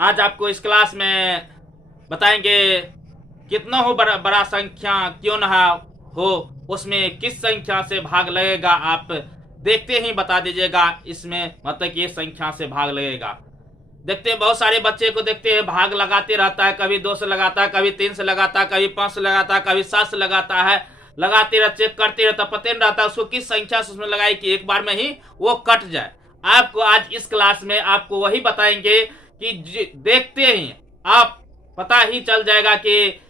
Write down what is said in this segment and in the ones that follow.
आज आपको इस क्लास में बताएंगे कितना हो बड़ा संख्या क्यों ना हो, उसमें किस संख्या से भाग लगेगा आप देखते ही बता दीजिएगा। इसमें मतलब कि इस संख्या से भाग लगेगा। देखते हैं बहुत सारे बच्चे को देखते हैं भाग लगाते रहता है, कभी 2 से लगाता है, कभी 3 से लगाता है, कभी 5 से लगाता है, कभी 7 से लगाता है, लगाते रह चेक करते रहता, पता नहीं रहता उसको किस संख्या से उसमें लगाए कि एक बार में ही वो कट जाए। आपको आज इस क्लास में आपको वही बताएंगे कि देखते ही आप पता ही चल जाएगा कि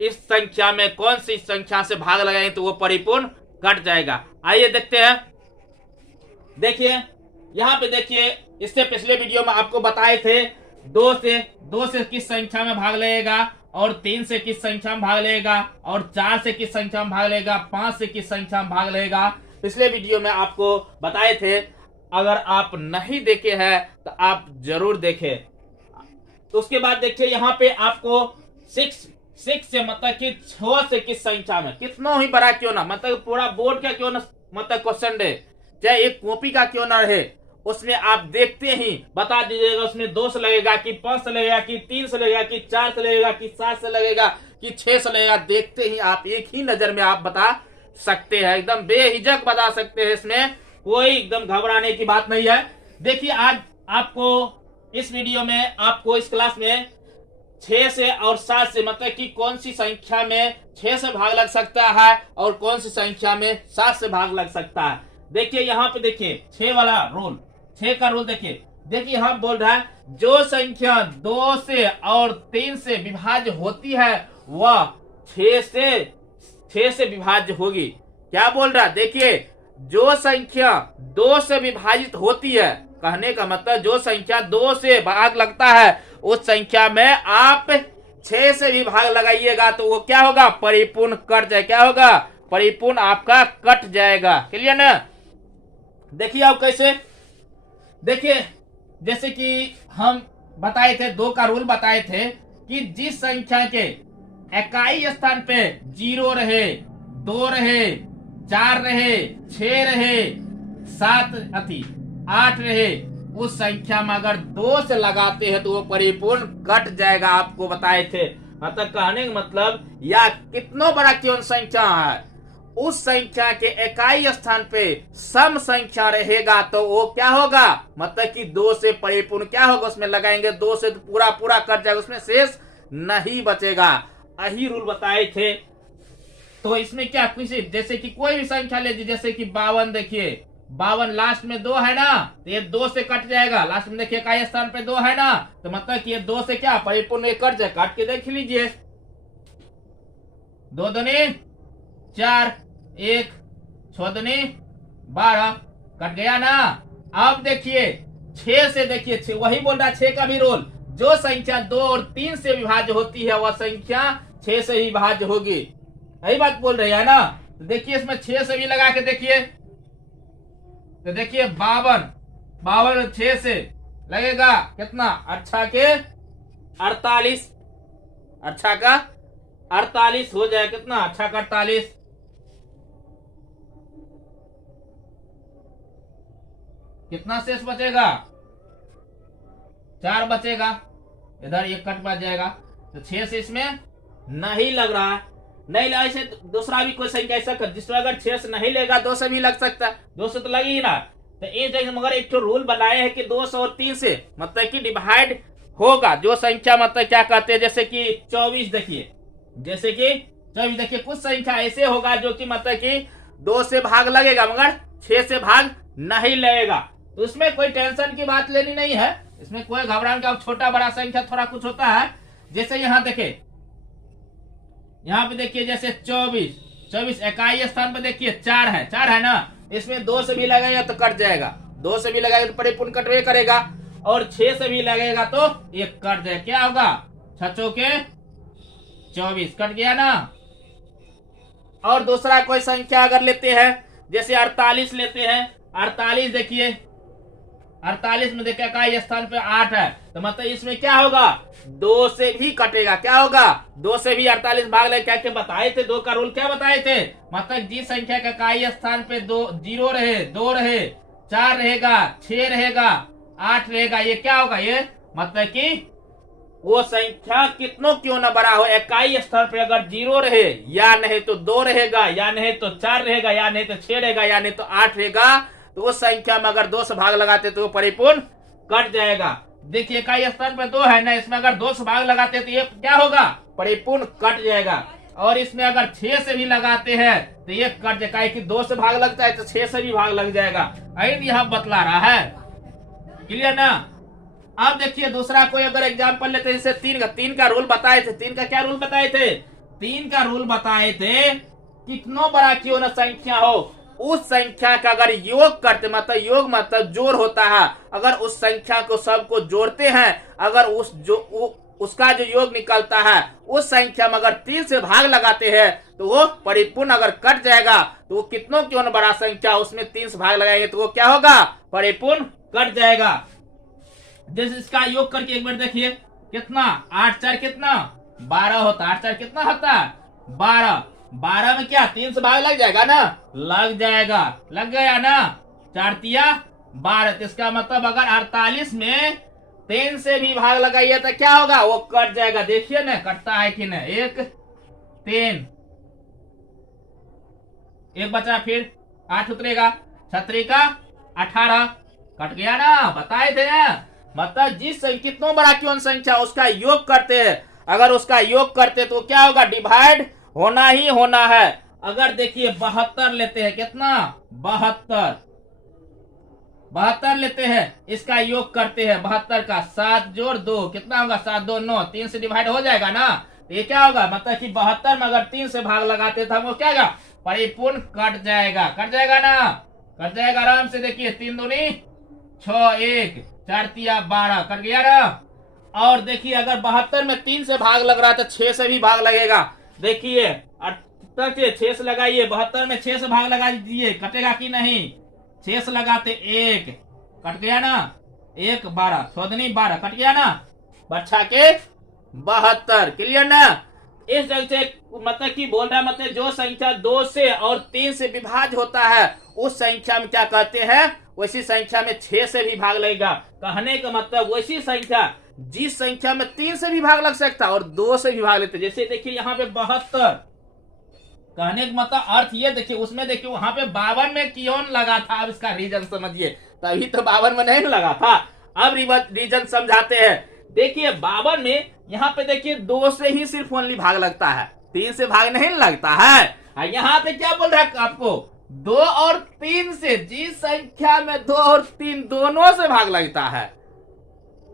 इस संख्या में कौन सी संख्या से भाग लगाएंगे तो वो परिपूर्ण कट जाएगा। आइए देखते हैं। देखिए यहाँ पे देखिए, इससे पिछले वीडियो में आपको बताए थे 2 से किस संख्या में भाग लगेगा, और 3 से किस संख्या में भाग लगेगा, और 4 से किस संख्या में भाग लगेगा, 5 से किस संख्या में भाग लगेगा। पिछले वीडियो में आपको बताए थे। अगर आप नहीं देखे हैं तो आप जरूर देखें। तो उसके बाद देखिए यहाँ पे आपको 6 से मतलब कि 6 से किस संख्या में, कितना ही बड़ा क्यों ना, मतलब पूरा बोर्ड का क्यों ना, मतलब क्वेश्चन दे, चाहे एक कॉपी का क्यों ना रहे, उसमें आप देखते ही बता दीजिएगा उसमें 2 से लगेगा कि 5 से लगेगा कि 3 से लगेगा कि 4 से लगेगा कि 7 से लगेगा कि 6 से लगेगा। देखते ही आप एक ही नजर में आप बता सकते हैं, एकदम बेहिजक बता सकते हैं। इसमें कोई एकदम घबराने की बात नहीं है। देखिए आज आपको इस वीडियो में आपको इस क्लास में 6 से और 7 से मतलब कि कौन सी संख्या में 6 से भाग लग सकता है और कौन सी संख्या में 7 से भाग लग सकता है। देखिए यहाँ पे देखिए 6 वाला रूल, 6 का रूल देखिए हम बोल रहा है जो संख्या 2 से और 3 से विभाज्य होती है वह 6 से विभाज्य होगी। क्या बोल रहा है? देखिए जो संख्या 2 से विभाजित होती है, कहने का मतलब जो संख्या 2 से भाग लगता है उस संख्या में आप 6 से भी भाग लगाइएगा तो वो क्या होगा? परिपूर्ण कट जाए। क्या होगा? परिपूर्ण आपका कट जाएगा। क्लियर ना? देखिए आप कैसे, देखिए जैसे कि हम बताए थे 2 का रूल बताए थे कि जिस संख्या के इकाई स्थान पे 0 रहे, 2 रहे, 4 रहे, 6 रहे, 8 रहे, उस संख्या में अगर 2 से लगाते हैं तो वो परिपूर्ण कट जाएगा। आपको बताए थे। मतलब कहने का मतलब या कितना बड़ा क्यों संख्या है, उस संख्या के इकाई स्थान पे सम संख्या रहेगा तो वो क्या होगा? मतलब कि 2 से परिपूर्ण क्या होगा? उसमें लगाएंगे 2 से तो पूरा कट जाएगा, उसमें शेष नहीं बचेगा। यही रूल बताए थे। तो इसमें क्या किसी जैसे कि कोई भी संख्या ले लीजिए, जैसे कि 52, देखिए 52 लास्ट में 2 है ना, तो ये 2 से कट जाएगा। लास्ट में देखिए इकाई स्थान पे 2 है ना, तो मतलब कि ये 2 से क्या परिपूर्ण कट जाए। काट के देख लीजिए, 2 दूनी 4, 1 6 दूनी 12, कट गया ना। अब देखिए 6 से, देखिए वही बोल रहा है 6 का भी रोल, जो संख्या 2 और 3 से विभाज्य होती है वह संख्या 6 से ही विभाज्य होगी। यही बात बोल रही है ना। तो देखिए इसमें 6 से भी लगा के देखिए, तो देखिए 52 6 से लगेगा कितना? अच्छा के 48, अच्छा का 48 हो जाए। कितना? अच्छा का 48। कितना शेष बचेगा? 4 बचेगा, इधर ये कट बच जाएगा। तो 6 से इसमें नहीं लग रहा है, नहीं लगा। इसे दूसरा भी कोई संख्या ऐसा कर जिसमें अगर 6 से नहीं लेगा 2 से भी लग सकता है, 2 से तो लगी ही ना। तो ये जगह मगर एक तो रूल बनाए हैं कि 2 से और 3 से मतलब कि डिवाइड होगा जो संख्या, मतलब क्या कहते हैं, जैसे कि 24 देखिए, जैसे कि 24 देखिए कुछ संख्या ऐसे होगा जो कि मतलब कि 2 से भाग लगेगा मगर 6 से भाग नहीं लगेगा। तो उसमें कोई टेंशन की बात लेनी नहीं है, इसमें कोई घबराने का। छोटा बड़ा संख्या थोड़ा कुछ होता है। जैसे यहाँ देखे, यहाँ पे देखिए जैसे 24 इकाई स्थान पे देखिए 4 है ना, इसमें 2 से भी लगेगा तो कट जाएगा, 2 से भी लगेगा तो परिपूर्ण कट करेगा, और 6 से भी लगेगा तो ये कट जाएगा। क्या होगा? 6 के 24 कट गया ना। और दूसरा कोई संख्या अगर लेते हैं, जैसे 48 लेते हैं, 48 देखिए 48 में देखिए इकाई स्थान पे 8 है, तो मतलब इसमें क्या होगा? 2 से भी कटेगा। क्या होगा? 2 से भी 48 भाग ले। क्या क्या बताए थे? 2 का रूल क्या बताए थे? मतलब जिस संख्या का इकाई स्थान पे 0 रहे, 2 रहे, 4 रहेगा, 6 रहेगा, 8 रहेगा, ये क्या होगा? ये मतलब कि वो संख्या कितनों क्यों न बड़ा हो, इकाई स्थान पे अगर 0 रहे, या नहीं तो 2 रहेगा, या नहीं तो 4 रहेगा, या नहीं तो 6 रहेगा, या नहीं तो 8 रहेगा, तो उस संख्या में अगर 2 से भाग लगाते तो वो परिपूर्ण कट जाएगा। देखिए इकाई स्थान पे 2 है ना, इसमें अगर 2 से भाग लगाते तो ये क्या होगा, परिपूर्ण कट जाएगा। और इसमें अगर 6 से भी लगाते हैं तो ये कट जाएगा, कि 2 से भाग लगता है तो 6 से भी भाग लग जाएगा। यह बतला रहा है, क्लियर ना। अब देखिए दूसरा कोई अगर एग्जाम्पल लेते हैं, जैसे 3 का रूल बताए थे। 3 का क्या रूल बताए थे, 3 का रूल बताए थे, कितनों बड़ा क्यों न संख्या हो, उस संख्या का अगर योग करते, मतलब योग मतलब जोड़ होता है, अगर उस संख्या को सबको जोड़ते हैं, अगर उसका जो योग निकलता है उस संख्या में अगर 3 से भाग लगाते हैं तो वो परिपूर्ण अगर कट जाएगा, तो वो कितनों क्यों न बड़ा संख्या, उसमें 3 से भाग लगाएंगे तो वो क्या होगा, परिपूर्ण कट जाएगा। जैसे इसका योग करके एक बार देखिए, कितना 8 4 कितना 12 होता, 8 4 कितना होता 12, 12 में क्या 3 से भाग लग जाएगा ना, लग जाएगा, लग गया ना, 4 तिया 12। तो इसका मतलब अगर 48 में 3 से भी भाग लगाइए तो क्या होगा, वो कट जाएगा। देखिए ना कटता है कि नहीं, 1 3 एक बचा, फिर 8 उतरेगा, 6 का 18 कट गया ना, बताए थे ना। मतलब जिस कितनों बड़ा क्यों संख्या उसका योग करते हैं, अगर उसका योग करते तो क्या होगा, डिवाइड होना ही होना है। अगर देखिए 72 लेते हैं, कितना 72 लेते हैं, इसका योग करते हैं 72 का 7 जोड़ 2 कितना होगा, 7 2 9, 3 से डिवाइड हो जाएगा ना, तो ये क्या होगा, मतलब कि 72 में अगर 3 से भाग लगाते थे वो क्या होगा, परिपूर्ण कट जाएगा, कट जाएगा ना, कट जाएगा आराम से। देखिए 3 दूनी 6 1 4 तिया 12 कट गया ना। और देखिए अगर 72 में 3 से भाग लग रहा है तो 6 से भी भाग लगेगा। देखिए 6 से लगाइए, 72 में 6 से भाग लगा दीजिए, कटेगा कि नहीं, 6 से लगाते 1 कट गया ना, 1 12 6 दूनी 12 कट गया ना, बच्चा के 72, क्लियर ना। इस जगह से मतलब कि बोल रहा है, मतलब जो संख्या 2 से और 3 से विभाज्य होता है उस संख्या में क्या कहते हैं, वैसी संख्या में 6 से भी भाग लगेगा। कहने का मतलब वैसी संख्या जिस संख्या में 3 से भी भाग लग सकता है और 2 से भी भाग लेते। जैसे देखिए यहाँ पे 72, कहने का मतलब अर्थ ये देखिए, उसमें देखिए वहां पे 52 में क्यों लगा था, अब इसका रीजन समझिए, तभी तो 52 में नहीं लगा था। अब रीजन समझाते हैं। देखिए 52 में यहाँ पे देखिए 2 से ही सिर्फ ओनली भाग लगता है, 3 से भाग नहीं लगता है। यहाँ पे क्या बोल रहा है आपको, 2 और 3 से, जिस संख्या में 2 और 3 दोनों से भाग लगता है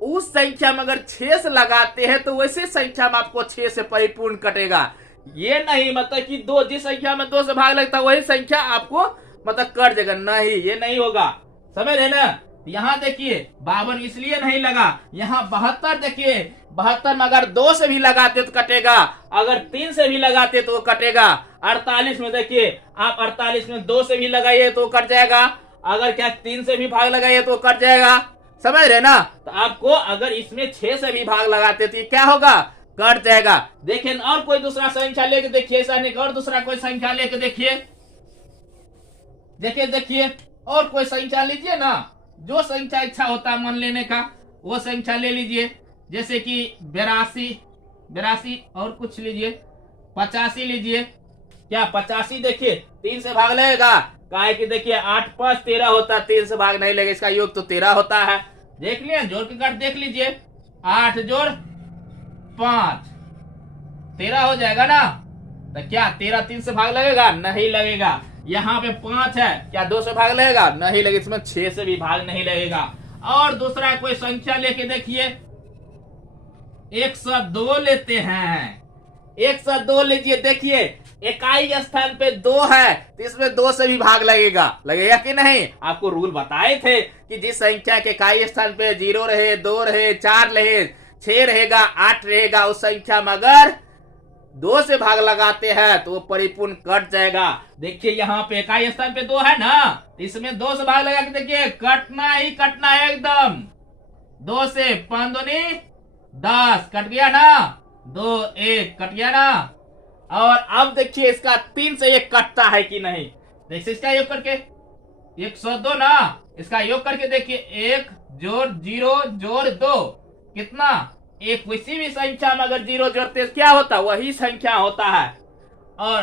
उस संख्या में अगर 6 से लगाते हैं तो वैसे संख्या में आपको 6 से परिपूर्ण कटेगा। ये नहीं मतलब कि 2 जिस संख्या में 2 से भाग लगता है वही संख्या आपको मतलब कट जाएगा, नहीं ये नहीं होगा, समझ रहे ना। यहाँ देखिए 52 इसलिए नहीं लगा, यहाँ 72 देखिए 72 में अगर 2 से भी लगाते तो कटेगा, अगर 3 से भी लगाते तो कटेगा। 48 में देखिए आप 48 में 2 से भी लगाइए तो कट जाएगा, अगर क्या 3 से भी भाग लगाइए तो कट जाएगा, समझ रहे ना। तो आपको अगर इसमें 6 से भी भाग लगाते तो क्या होगा, कट जाएगा। देखिए और कोई दूसरा संख्या लेके देखिए, ऐसा नहीं और दूसरा कोई संख्या लेके देखिए, देखिए और कोई संख्या लीजिए ना, जो संख्या इच्छा होता है मन लेने का वो संख्या ले लीजिए। जैसे कि 82 और कुछ लीजिए, 85 लीजिए। क्या 85 देखिए 3 से भाग लगेगा, काहे कि देखिए 8 5 13 होता है, 3 से भाग नहीं लगेगा, इसका योग तो 13 होता है। देख लिया, जोड़ के काट देख लीजिए, 8 जोड़ 5 13 हो जाएगा ना। तो क्या 13 3 से भाग लगेगा, नहीं लगेगा। यहाँ पे 5 है, क्या 2 से भाग लगेगा, नहीं लगेगा, इसमें 6 से भी भाग नहीं लगेगा। और दूसरा कोई संख्या लेके देखिए, 102 लेते हैं, 102 लीजिए। देखिए इकाई स्थान पे 2 है तो इसमें 2 से भी भाग लगेगा कि नहीं। आपको रूल बताए थे कि जिस संख्या के इकाई स्थान पे 0 रहे, 2 रहे, 4 रहे, 6 रहेगा, 8 रहेगा, उस संख्या में अगर 2 से भाग लगाते हैं तो वो परिपूर्ण कट जाएगा। देखिए यहाँ पे इकाई स्थान पे 2 है ना, इसमें 2 से भाग लगा के देखिए कटना ही कटना है एकदम। 2 से 5 दूनी 10 कट गया ना, 2 1 कट गया ना। और अब देखिए इसका 3 से 1 कटता है कि नहीं, देखिए इसका योग करके 102 ना, इसका योग करके देखिए 1 जोड़ 0 जोड़ 2 कितना एक किसी भी संख्या में अगर जीरो जोड़ते हैं क्या होता है, वही संख्या होता है। और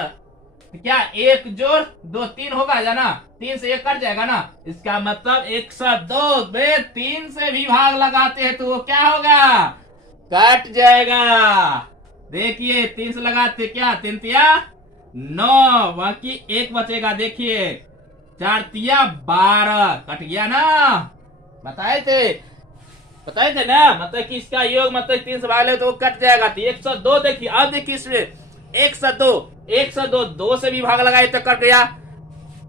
क्या एक जोड़ दो तीन होगा या ना, तीन से एक कट जाएगा ना, इसका मतलब 102 में 3 से भी भाग लगाते हैं तो वो क्या होगा, कट जाएगा। देखिए 3 से लगाते क्या, 3 तिया 9, बाकी एक बचेगा। देखिए 4 तिया 12, कट गया ना, बताए थे ना, मतलब कि इसका योग मतलब 3 से भाग ले तो वो कट जाएगा। तो 102 देखिए, अब देखिए इसमें 102 2 से भी भाग लगाए तो कट गया,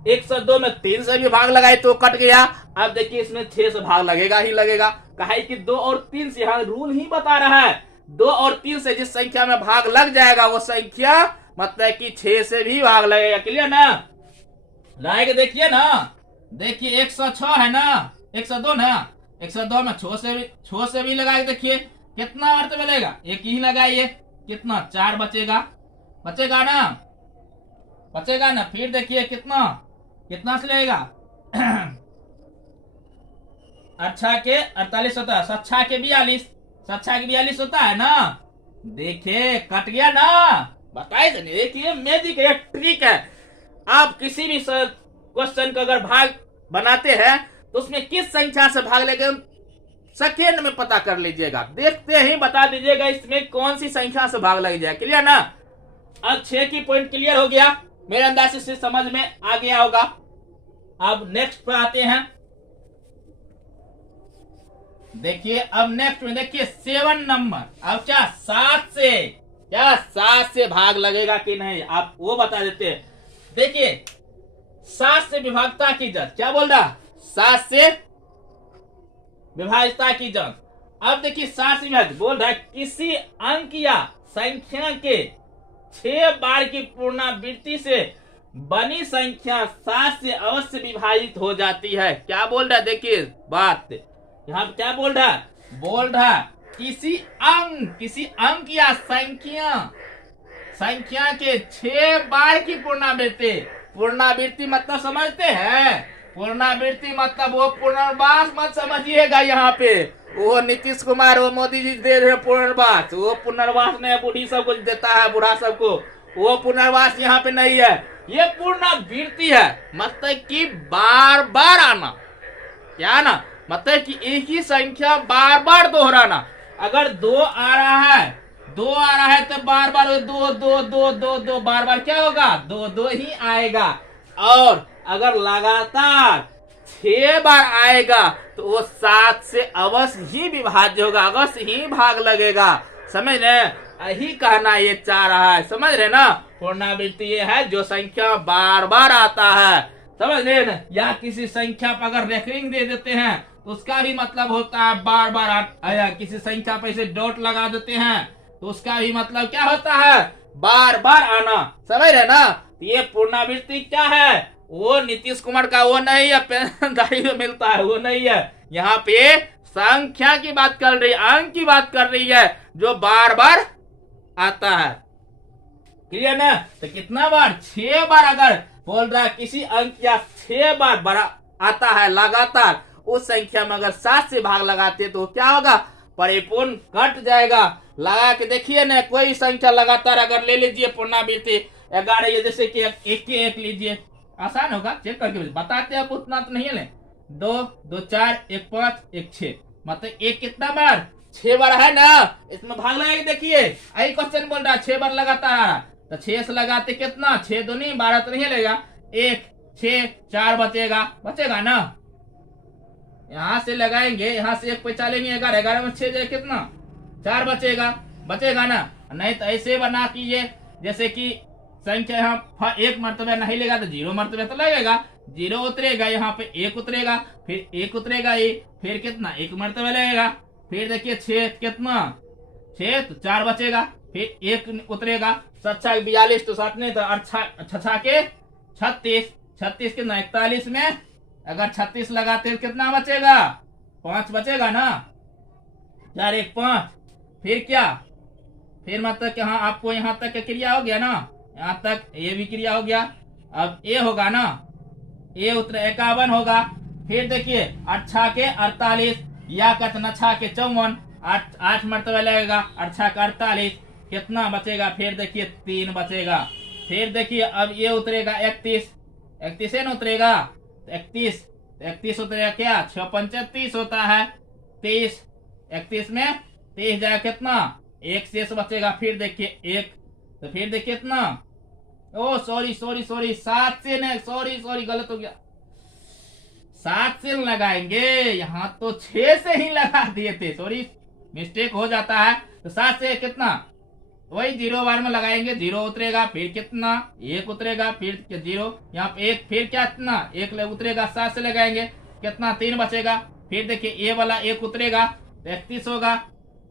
102 में 3 से भी भाग लगाए तो कट गया। अब देखिए इसमें 6 से भाग लगेगा ही लगेगा, कहे कि 2 और 3 से, यहाँ रूल ही बता रहा है 2 और 3 से जिस संख्या में भाग लग जाएगा वो संख्या मतलब कि 6 से भी भाग लगेगा। क्लियर ना, लगा के देखिए ना, देखिए 106 है ना, 102 ना, 102 में 6 से भी लगाए, देखिए कितना अर्थ मिलेगा, एक ही लगाइए, कितना 4 बचेगा ना, फिर देखिए कितना से लगेगा 8 के 48 होता है, 7 के 42 होता है ना। देखिए कट गया ना, बताए थे। देखिए मैजिक है, ट्रिक है। आप किसी भी क्वेश्चन का अगर भाग बनाते हैं तो उसमें किस संख्या से भाग लेंगे सेकेंड में पता कर लीजिएगा, देखते ही बता दीजिएगा इसमें कौन सी संख्या से भाग लग जाए। क्लियर ना, अब 6 की पॉइंट क्लियर हो गया, मेरे अंदाज से समझ में आ गया होगा। अब नेक्स्ट पे आते हैं, देखिए अब नेक्स्ट में देखिए 7 नंबर। अब क्या 7 से भाग लगेगा कि नहीं, आप वो बता देते हैं। देखिए 7 से विभागता की जांच, क्या बोल रहा, 7 से विभाजता की जांच। अब देखिए 7 से विभाजित बोल रहा है, किसी अंक या संख्या के 6 बार की पुनरावृत्ति से बनी संख्या 7 से अवश्य विभाजित हो जाती है। क्या बोल रहा है, देखिए बात यहाँ पे क्या बोल रहा है, किसी अंक या संख्या के 6 बार की पुनरावृत्ति मतलब समझते हैं, पुनरावृत्ति मतलब वो पुनर्वास मत समझिएगा। यहाँ पे वो नीतीश कुमार वो मोदी जी दे रहे पुनर्वास, वो पुनर्वास नहीं, बूढ़ी सबको देता है, बूढ़ा सबको, वो पुनर्वास यहाँ पे नहीं है, ये पुनरावृत्ति है। मतलब कि बार बार आना, क्या ना, मतलब कि एक ही संख्या बार बार दोहराना। अगर 2 आ रहा है तो बार बार 2 बार बार क्या होगा, 2 ही आएगा। और अगर लगातार 6 बार आएगा तो वो 7 से अवश्य ही विभाज्य होगा, अवश्य ही भाग लगेगा। समझ रहे, यही कहना ये चाह रहा है, समझ रहे ना। पुनरावृत्ति ये है जो संख्या बार बार आता है, समझ रहे ना। या किसी संख्या पर अगर रेफरिंग दे देते हैं तो उसका भी मतलब होता है बार बार आया। किसी संख्या पर इसे डॉट लगा देते हैं तो उसका भी मतलब क्या होता है, बार बार आना। समझ रहे ना, ये पुनरावृत्ति क्या है, वो नीतीश कुमार का वो नहीं है, पेंशनदारी में मिलता है वो नहीं है। यहाँ पे संख्या की बात कर रही है, अंक की बात कर रही है जो बार बार आता है। क्लियर ना, तो कितना बार, 6 बार अगर बोल रहा है किसी अंक या 6 बार बड़ा आता है लगातार, उस संख्या में अगर 7 से भाग लगाते तो क्या होगा, परिपूर्ण कट जाएगा। लगा के देखिए ना, कोई संख्या लगातार अगर ले लीजिए पुनरावृत्ति 11, ये जैसे कि 1 के 1 लीजिए, आसान होगा, चेक करके बताते हैं, आप उतना तो नहीं ले। 2 2 4 1 5 1 6, मतलब 1 कितना बार, 6 बार है ना, इसमें भाग लगाएंगे। देखिए यही क्वेश्चन बोल रहा है 6 बार लगातार, तो 6 से लगाते कितना, 6 दूनी 12 तो नहीं लेगा, 1 6 4 बचेगा ना। यहाँ से लगाएंगे, यहाँ से 1 पे चलेंगे, 11 में 6 जाए कितना, 4 बचेगा ना। नहीं तो ऐसे बना कीजिए, जैसे कि संख्या यहाँ 1 मर्तबा नहीं लेगा तो 0 मर्तबा तो लगेगा, 0 उतरेगा, यहाँ पे 1 उतरेगा, फिर 1 उतरेगा, फिर कितना 1 मर्तबा लगेगा, फिर देखिए 6 कितना, 6 तो 4 बचेगा, फिर 1 उतरेगा, 7 42 तो 7 नहीं तो 6 के 36 कितना 41 में अगर 36 लगाते तो कितना बचेगा, 5 बचेगा ना, 4 1 5, फिर क्या, फिर मतलब कि हाँ आपको यहाँ तक का क्रिया हो गया ना, यहाँ तक ये भी क्रिया हो गया। अब ए होगा ना, ए उतरे 51 होगा, फिर देखिए 8 के 48 या कहते 6 के 54, आठ आठ मरतबा लगेगा, 8 का 48, कितना बचेगा? फिर देखिए 3 बचेगा। फिर देखिए अब ये उतरेगा 31, 31 है ना उतरेगा, 31, 31 उतरेगा क्या? 6 पंचे 30 होता है, 30, 31 में 30 जाएगा कितना? 1 शेष बचेगा। फिर देखिए 1, तो फिर देखिए कितना? ओ सॉरी सॉरी सॉरी, 7 से नहीं, सॉरी सॉरी गलत हो गया, 7 से लगाएंगे, यहाँ तो 6 से ही लगा दिए थे, सॉरी मिस्टेक हो जाता है। तो 7 से कितना? वही 0 बार में लगाएंगे, 0 उतरेगा, फिर कितना? 1 उतरेगा, फिर 0, यहाँ पे 1, फिर क्या कितना? 1 उतरेगा, 7 से लगाएंगे कितना? 3 बचेगा। फिर देखिए ये वाला 1 उतरेगा, 31 होगा,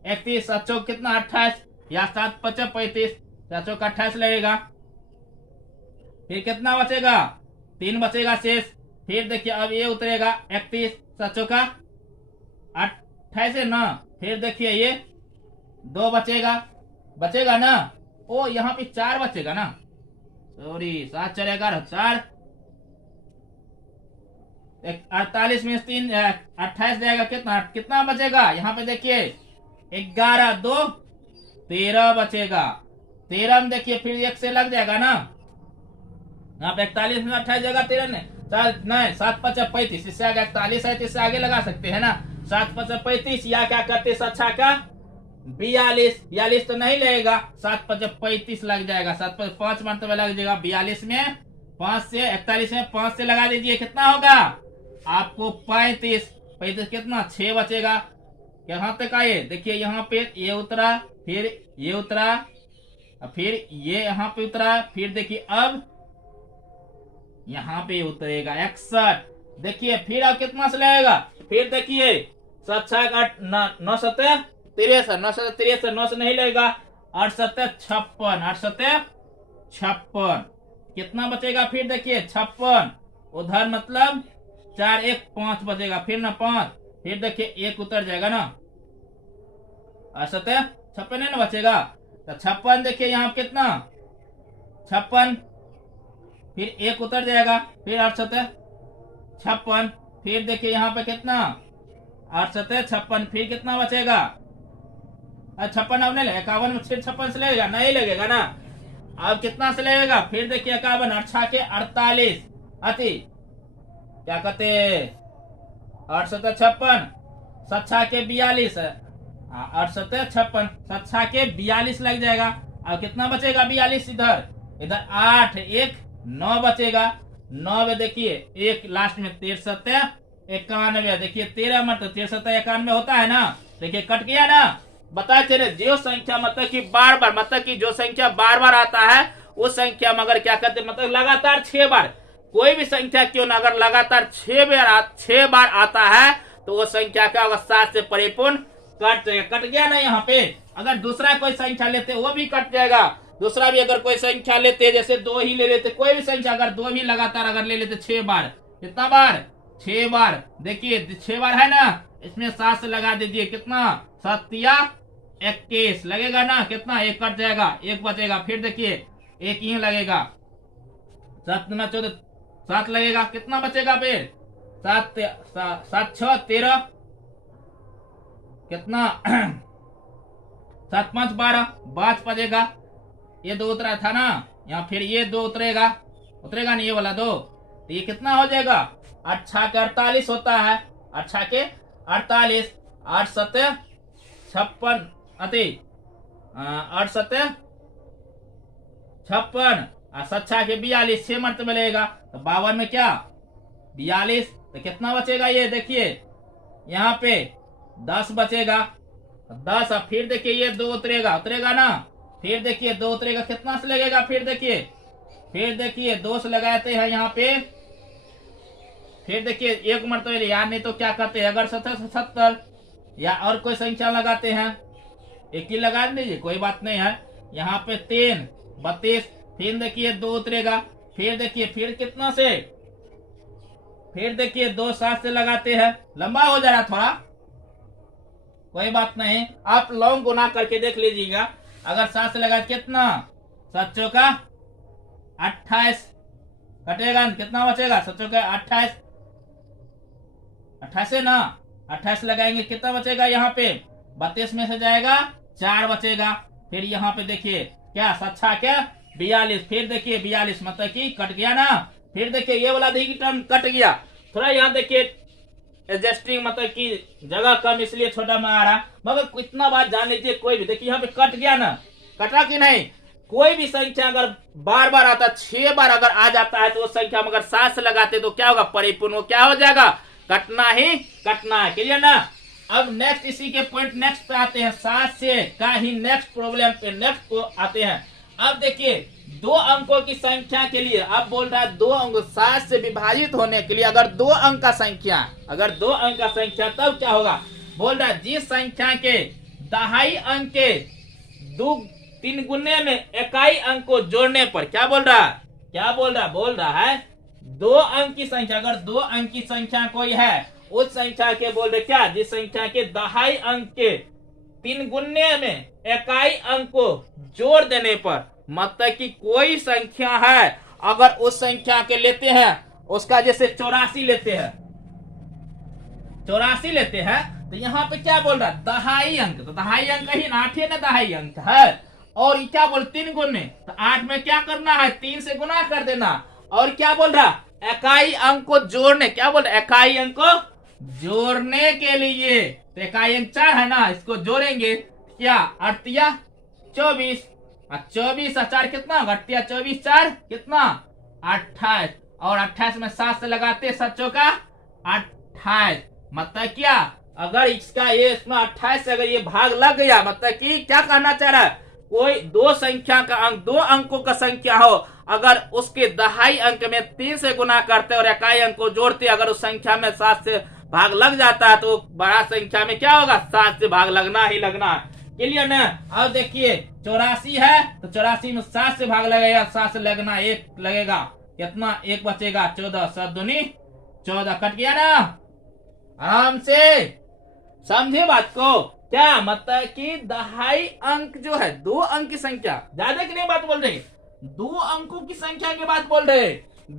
31, 7 चौक कितना? 28, या 7 पचा 35, 7 चौक 28 लगेगा। फिर कितना बचेगा? 3 बचेगा शेष। फिर देखिए अब ये उतरेगा 31, 7 चौका 28 है ना। फिर देखिए ये 2 बचेगा, बचेगा ना। ओ यहाँ पे 4 बचेगा ना, सॉरी 7 चलेगा 4, 48 में 3 28 जाएगा, कितना कितना बचेगा? यहाँ पे देखिए 11, 2 13 बचेगा। 13 में देखिए फिर 1 से लग जाएगा ना, यहाँ पे 41 में 28 जगह 13 ने, नहीं 7 पचा 35, इससे आगे 41 है तो इससे आगे लगा सकते हैं ना, 7 पचा 35, या क्या करते 7 का 42, 42 तो नहीं लगेगा, 7 पचा 35 लग जाएगा, 7 पचा 5 मरतबा लग जाएगा, 42 में 5 से 41 में 5 से लगा दीजिए, कितना होगा आपको? 35, 35 कितना? 6 बचेगा। यहाँ तक आए, देखिए यहाँ पे ये उतरा, फिर ये उतरा, फिर ये यहाँ पे उतरा, फिर देखिए अब यहाँ पे उतरेगा 61। देखिए फिर अब कितना से लगेगा? फिर देखिए 7 6 8 9 7 63, 9 7 63, 9 से नहीं लगेगा, 8 7 56, 8 7 56, कितना बचेगा? फिर देखिए 56, उधर मतलब 4 1 5 बचेगा, फिर ना 5, फिर देखिए 1 उतर जाएगा ना, 8 7 56 नहीं ना बचेगा, तो 56 देखिए यहाँ कितना? 56, फिर 1 उतर जाएगा, फिर 8 7 56, फिर देखिए यहाँ पे कितना? 8 7 56, फिर कितना बचेगा? 56 अब नहीं लगेगा, 51 में फिर 56 से लगेगा, नहीं लगेगा ना। अब कितना से लगेगा? फिर देखिए 51, 8 के 48, अति क्या कहते 8 7 56, 7 के 42, 8 7 56, 7 के 42 लग जाएगा। अब कितना बचेगा? 42, इधर इधर 8 1 9 बचेगा, 9 में देखिए 1 लास्ट में 13 7 91, देखिए 13 मतलब 13 7 91 होता है ना, देखिए कट गया ना। बता चले जो संख्या मतलब कि बार बार, मतलब कि जो संख्या बार बार आता है उस संख्या में अगर क्या कहते मतलब लगातार 6 बार, कोई भी संख्या क्यों ना अगर लगातार 6 बार आता है तो वो संख्या का अवस्था से परिपूर्ण कट गया ना। यहाँ पे अगर दूसरा कोई संख्या लेते वो भी कट जाएगा, दूसरा भी अगर कोई संख्या लेते, जैसे 2 ही ले लेते, कोई भी संख्या अगर 2 भी लगातार अगर ले लेते 6 बार, कितना बार? 6 बार। देखिए 6 बार है ना, इसमें 7 से लगा दीजिए, कितना? 7 या 21 लगेगा ना, कितना? 1 कट जाएगा, 1 बचेगा, फिर देखिए 1 ही लगेगा, 7 ना 14 7 लगेगा, कितना बचेगा? फिर 7 7 6 13, कितना? 7 5 12, 5 बचेगा, ये 2 उतरा था ना, यहाँ फिर ये 2 उतरेगा, उतरेगा नहीं ये वाला 2, तो ये कितना हो जाएगा? 8 के 48 होता है, 8 के 48, 8 7 56 अति 8 7 56, 7 के 42, 6 मरतबे लगेगा, तो 52 में क्या? 42, तो कितना बचेगा? ये देखिए यहाँ पे 10 बचेगा, 10, फिर देखिए ये 2 उतरेगा, उतरेगा ना, फिर देखिए 2 उतरेगा, कितना से लगेगा? फिर देखिए 2 से लगाते हैं यहाँ पे, फिर देखिए 1 मरतबे यार, नहीं तो क्या करते हैं अगर 70 या और कोई संख्या लगाते हैं, एक ही लगा लीजिए कोई बात नहीं है। यहाँ पे 3 32, फिर देखिए 2 उतरेगा, फिर देखिए फिर कितना से, फिर देखिए 2 7 से लगाते हैं, लंबा हो जा रहा थोड़ा, कोई बात नहीं, आप लॉन्ग गुना करके देख लीजिएगा। अगर 7 से लगा कितना? 7 चौका 28 कटेगा, कितना बचेगा? 7 चौका 28, 28 है ना, 28 लगाएंगे, कितना बचेगा? यहाँ पे 32 में से जाएगा 4 बचेगा। फिर यहाँ पे देखिए क्या सच्चा क्या 42, फिर देखिए 42 मतलब कि कट गया ना। फिर देखिए ये वाला देखिए टर्म कट गया। थोड़ा यहाँ देखिए एडजस्टिंग मतलब कि जगह कम इसलिए छोटा में आ रहा, मगर इतना बात जान लीजिए कोई भी देखिए यहाँ पे कट गया ना, कटा कि नहीं। कोई भी संख्या अगर बार बार आता 6 बार अगर आ जाता है तो उस संख्या में अगर 7 से लगाते तो क्या होगा, परिपूर्ण। वो क्या हो जाएगा, कटना ही कटना है। क्लियर ना। अब नेक्स्ट इसी के पॉइंट नेक्स्ट पे आते हैं, 7 से का ही नेक्स्ट प्रॉब्लम पे नेक्स्ट को आते हैं। अब देखिए 2 अंकों की संख्या के लिए अब बोल रहा है 2 अंक 7 से विभाजित होने के लिए अगर 2 अंक का संख्या, अगर 2 अंक का संख्या तब क्या होगा, बोल रहा है जिस संख्या के दहाई अंक के 3 गुने में इकाई अंक को जोड़ने पर क्या बोल रहा है, क्या बोल रहा है, बोल रहा है 2 अंक की संख्या, अगर 2 अंक की संख्या कोई है उस संख्या के बोल रहे क्या, जिस संख्या के दहाई अंक के 3 गुने में इकाई अंक को जोड़ देने पर, मतलब कि कोई संख्या है अगर उस संख्या के लेते हैं उसका जैसे 84 लेते हैं, 84 लेते हैं तो यहाँ पे क्या बोल रहा है दहाई अंक, तो दहाई अंक ही ना 8 है ना दहाई अंक है। और क्या बोल 3 गुने तो 8 में क्या करना है 3 से गुना कर देना। और क्या बोल रहा इकाई अंक को जोड़ने, क्या बोल रहा इकाई अंक को जोड़ने के लिए, तो इकाई अंक 4 है ना, इसको जोड़ेंगे क्या 8 या 24, 24 और 4 कितना होगा 24 4 कितना 28, और 28 में 7 से लगाते 7 चौका 28, मतलब क्या अगर इसका ये इसमें 28 से अगर ये भाग लग गया, मतलब कि क्या कहना चाह रहा है, कोई 2 संख्या का अंक 2 अंकों का संख्या हो अगर उसके दहाई अंक में 3 से गुना करते और इकाई अंक को जोड़ते, अगर उस संख्या में 7 से भाग लग जाता है तो बड़ा संख्या में क्या होगा 7 से भाग लगना ही लगना है। क्लियर ना। अब देखिए 84 है तो 84 में 7 से भाग लगेगा, 7 से लगना 1 लगेगा, कितना 1 बचेगा 14, 7 दूनी 14, कट गया ना। आराम से समझे बात को, क्या मतलब कि दहाई अंक जो है 2 अंक की संख्या, ज्यादा की नहीं बात बोल रहे, 2 अंकों की संख्या की बात बोल रहे।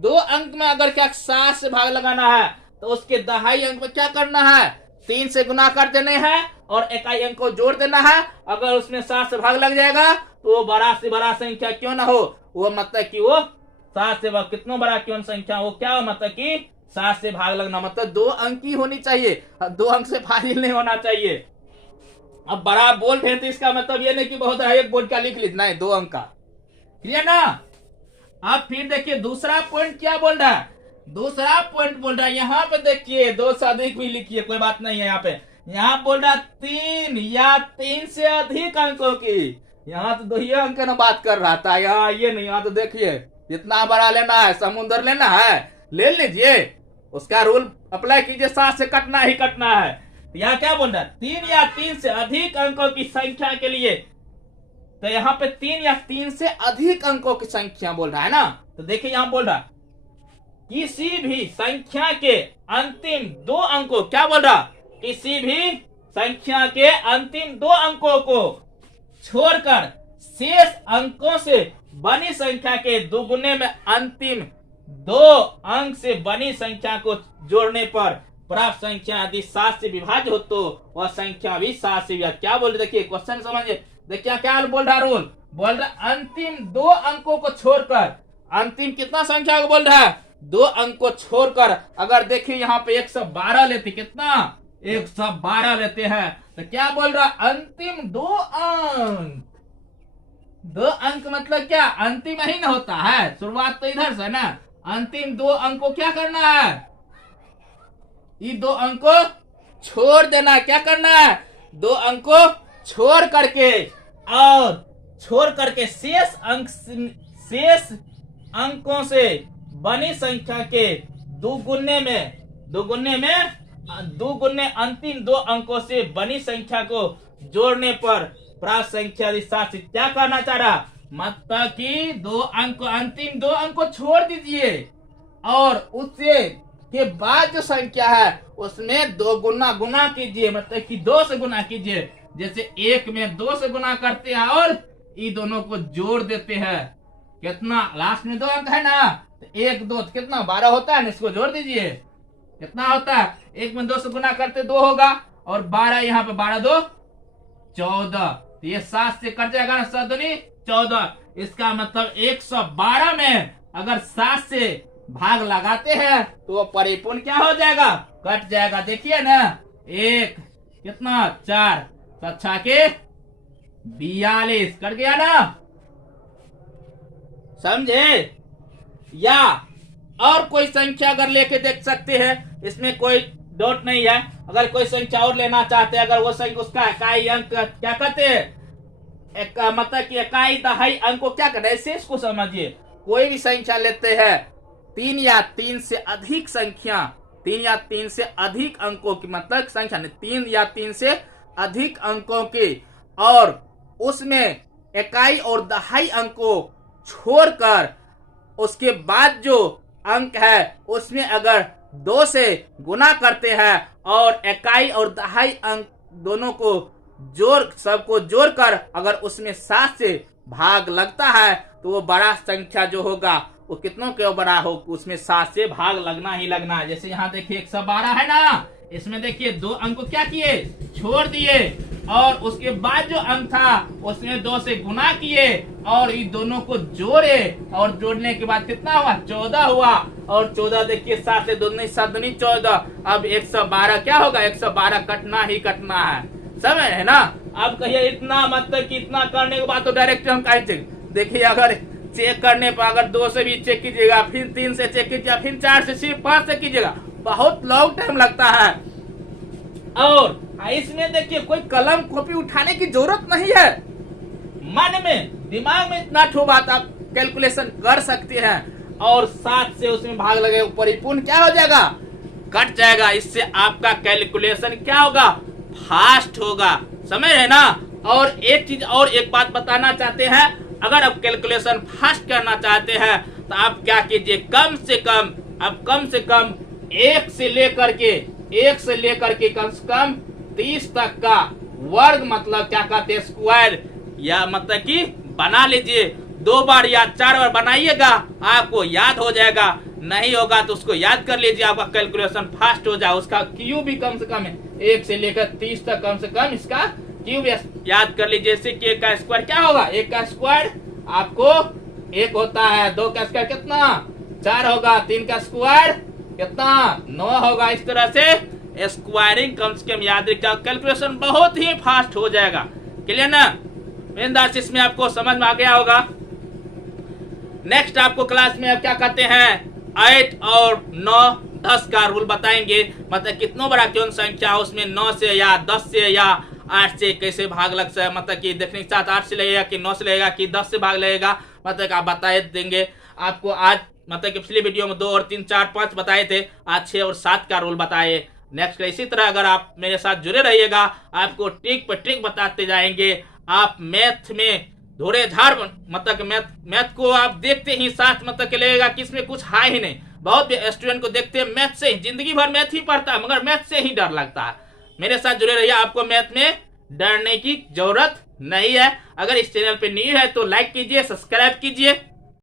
2 अंक में अगर क्या 7 से भाग लगाना है तो उसके दहाई अंक में क्या करना है 3 से गुना कर देने हैं और इकाई अंक को जोड़ देना है। अगर उसमें 7 से भाग लग जाएगा तो वो बड़ा से बड़ा संख्या क्यों ना हो, वो मतलब कि वो 7 से कितना बड़ा क्यों संख्या वो क्या हो, मतलब कि 7 से भाग लगना, मतलब 2 अंक की होनी चाहिए, 2 अंक से फाजिल नहीं होना चाहिए। अब बड़ा बोल रहे तो इसका मतलब ये नहीं कि बहुत है एक बोर्ड का लिख लीजिए, नहीं 2 अंक का। क्लियर ना। अब फिर देखिए दूसरा पॉइंट क्या बोल रहा है, दूसरा पॉइंट बोल रहा है यहाँ पे देखिए 2 से अधिक भी लिखिए कोई बात नहीं है। यहाँ पे यहाँ बोल रहा 3 या 3 से अधिक अंकों की, यहाँ तो 2 अंक ना बात कर रहा था, यहाँ ये नहीं, यहाँ तो देखिए जितना बड़ा लेना है समुद्र लेना है ले लीजिए, उसका रूल अप्लाई कीजिए, 7 से कटना ही कटना है। यहाँ क्या बोल रहा है 3 या 3 से अधिक अंकों की संख्या के लिए, तो यहाँ पे 3 या 3 से अधिक अंकों की संख्या बोल रहा है ना। तो देखिए यहाँ बोल रहा किसी भी संख्या के अंतिम 2 अंकों, क्या बोल रहा किसी भी संख्या के अंतिम 2 अंकों को छोड़कर शेष अंकों से बनी संख्या के दुगुने में अंतिम 2 अंक से बनी संख्या को जोड़ने पर प्राप्त संख्या यदि 7 से विभाज्य हो तो वह संख्या भी 7 से विभाज्य। क्या बोल रहे देखिए क्वेश्चन समझिए, देखिए क्या बोल रहा रूल, बोल रहा अंतिम 2 अंकों को छोड़कर, अंतिम कितना संख्या को बोल रहा है 2 अंक को छोड़कर, अगर देखिए यहाँ पे 112 लेते, कितना 112 लेते हैं, तो क्या बोल रहा अंतिम 2 अंक, 2 अंक मतलब क्या अंतिम ही ना होता है, शुरुआत तो इधर से ना, अंतिम 2 अंक को क्या करना है, ये 2 अंक को छोड़ देना, क्या करना है 2 अंक को छोड़ करके, और छोड़ करके शेष अंकों से बनी संख्या के दुगुने अंतिम 2 अंकों से बनी संख्या को जोड़ने पर प्राप्त संख्या 7 से, क्या करना चाह रहा, मतलब कि 2 अंक अंतिम 2 अंक को छोड़ दीजिए और उससे के बाद जो संख्या है उसमें 2 गुना कीजिए, मतलब कि 2 से गुना कीजिए, जैसे 1 में 2 से गुना करते हैं और ये दोनों को जोड़ देते हैं, कितना लास्ट में 2 अंक है ना, तो 1 2 कितना 12 होता है ना, इसको जोड़ दीजिए कितना होता है, 1 में 2 से गुना करते 2 होगा और 12 यहाँ पे 12 2 14। तो ये 7 से कट जाएगा ना, 7 दूनी 14। इसका मतलब 112 में अगर 7 से भाग लगाते हैं तो वो परिपूर्ण क्या हो जाएगा, कट जाएगा। देखिए ना, 1 कितना 4 7 के 42 कट गया ना, समझे। या और कोई संख्या अगर लेके देख सकते हैं, इसमें कोई डाउट नहीं है। अगर कोई संख्या और लेना चाहते हैं, अगर वो संख्या उसका इकाई अंक क्या कहते हैं, मतलब कि इकाई दहाई अंक को क्या कहते हैं, शेष को समझिए। कोई भी संख्या लेते हैं 3 या 3 से अधिक संख्या, 3 या 3 से अधिक अंकों की, मतलब संख्या नहीं, 3 या 3 से अधिक अंकों की, और उसमें इकाई और दहाई अंक को छोड़कर उसके बाद जो अंक है उसमें अगर 2 से गुना करते हैं और इकाई और दहाई अंक दोनों को सबको जोड़कर अगर उसमें 7 से भाग लगता है तो वो बड़ा संख्या जो होगा वो कितनों के बड़ा हो, उसमें 7 से भाग लगना ही लगना है। जैसे यहाँ देखिए 112 है ना, इसमें देखिए 2 अंक को क्या किए, छोड़ दिए, और उसके बाद जो अंक था उसमें 2 से गुना किए और इन दोनों को जोड़े, और जोड़ने के बाद कितना हुआ, 14 हुआ। और 14 देखिए 7 से 2 7 दूनी 14। अब 112 क्या होगा, 112 कटना ही कटना है, समझ है ना। अब कहिए इतना मतलब कि इतना करने के बाद तो डायरेक्ट हम कहेंगे, देखिए अगर चेक करने पर अगर 2 से भी चेक कीजिएगा, फिर 3 से चेक कीजिएगा, फिर 4 से, सिर्फ 5 से कीजिएगा, बहुत लॉन्ग टाइम लगता है। और इसमें देखिए कोई कलम कॉपी उठाने की जरूरत नहीं है, मन में दिमाग में इतना ठो बात आप कैलकुलेशन कर सकते हैं, और 7 से उसमें भाग लगे परिपूर्ण क्या हो जाएगा, कट जाएगा। इससे आपका कैलकुलेशन क्या होगा, फास्ट होगा, समझ है ना। और एक चीज और एक बात बताना चाहते हैं, अगर आप कैलकुलेशन फास्ट करना चाहते हैं तो आप क्या कीजिए, कम से कम 1 से लेकर के कम से कम 30 तक का वर्ग, मतलब क्या कहते हैं, स्क्वायर, या मतलब कि बना लीजिए। 2 बार या 4 बार बनाइएगा, आपको याद हो जाएगा। नहीं होगा तो उसको याद कर लीजिए, आपका कैलकुलेशन फास्ट हो जाए। उसका क्यूब भी कम से कम है, 1 से लेकर 30 तक कम से कम इसका क्यूब याद कर लीजिए। जैसे कि 1 का स्क्वायर क्या होगा, 1 का स्क्वायर आपको 1 होता है, 2 का स्क्वायर कितना 4 होगा, 3 का स्क्वायर कितना 9 होगा। इस तरह से स्क्वायरिंग कम से कम याद रखिए, कैलकुलेशन बहुत ही फास्ट हो जाएगा। क्लियर ना, मेहनदार इसमें आपको समझ में आ गया होगा। नेक्स्ट आपको क्लास में अब क्या कहते हैं, 8 और 9 10 का रूल बताएंगे, मतलब कितना बड़ा कौन संख्या है उसमें 9 से या 10 से या 8 से कैसे भाग लग सकता है, मतलब कि देखने के साथ 8 से लगेगा कि 9 से लगेगा कि 10 से भाग लगेगा, मतलब आप बता देंगे आपको। आज मतलब कि पिछली वीडियो में 2 और 3 4 5 बताए थे, आज 6 और 7 का रूल बताए। नेक्स्ट इसी तरह अगर आप मेरे साथ जुड़े रहिएगा, आपको ट्रिक पर ट्रिक बताते जाएंगे। आप मैथ में धोरे झाड़, मतलब मैथ को आप देखते ही साथ मतलब के लगेगा कि इसमें कुछ है ही नहीं। बहुत स्टूडेंट को देखते हैं मैथ से ही जिंदगी भर मैथ ही पढ़ता है, मगर मैथ से ही डर लगता है। मेरे साथ जुड़े रहिए, आपको मैथ में डरने की जरूरत नहीं है। अगर इस चैनल पे न्यू है तो लाइक कीजिए, सब्सक्राइब कीजिए।